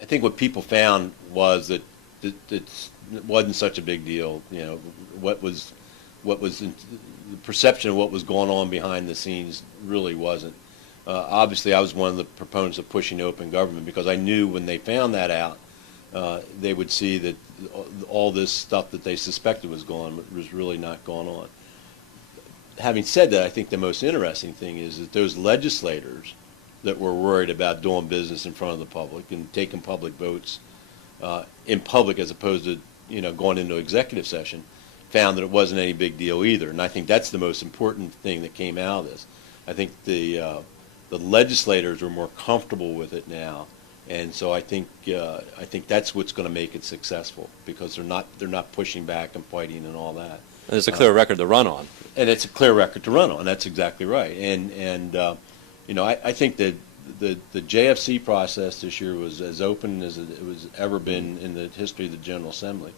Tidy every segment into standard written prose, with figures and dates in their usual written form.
I think what people found was that it wasn't such a big deal. What was the perception of what was going on behind the scenes really wasn't. Obviously, I was one of the proponents of pushing open government because I knew when they found that out, they would see that all this stuff that they suspected was going on was really not going on. Having said that, I think the most interesting thing is that those legislators that were worried about doing business in front of the public and taking public votes in public as opposed to going into executive session found that it wasn't any big deal either. And I think that's the most important thing that came out of this. I think the legislators are more comfortable with it now, and so I think that's what's going to make it successful because they're not pushing back and fighting and all that. And there's a clear record to run on. And it's a clear record to run on. That's exactly right. And I think that the JFC process this year was as open as it was ever been in the history of the General Assembly.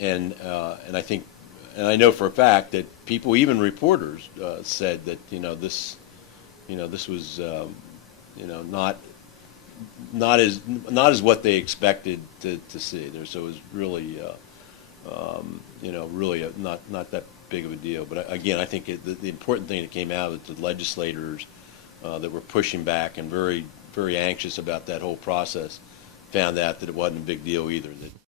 And I think, and I know for a fact that people, even reporters, said that this was not as what they expected to see there. So it was really really not that big of a deal. But again, I think the important thing that came out of it, the legislators that were pushing back and very, very anxious about that whole process found out that it wasn't a big deal either. That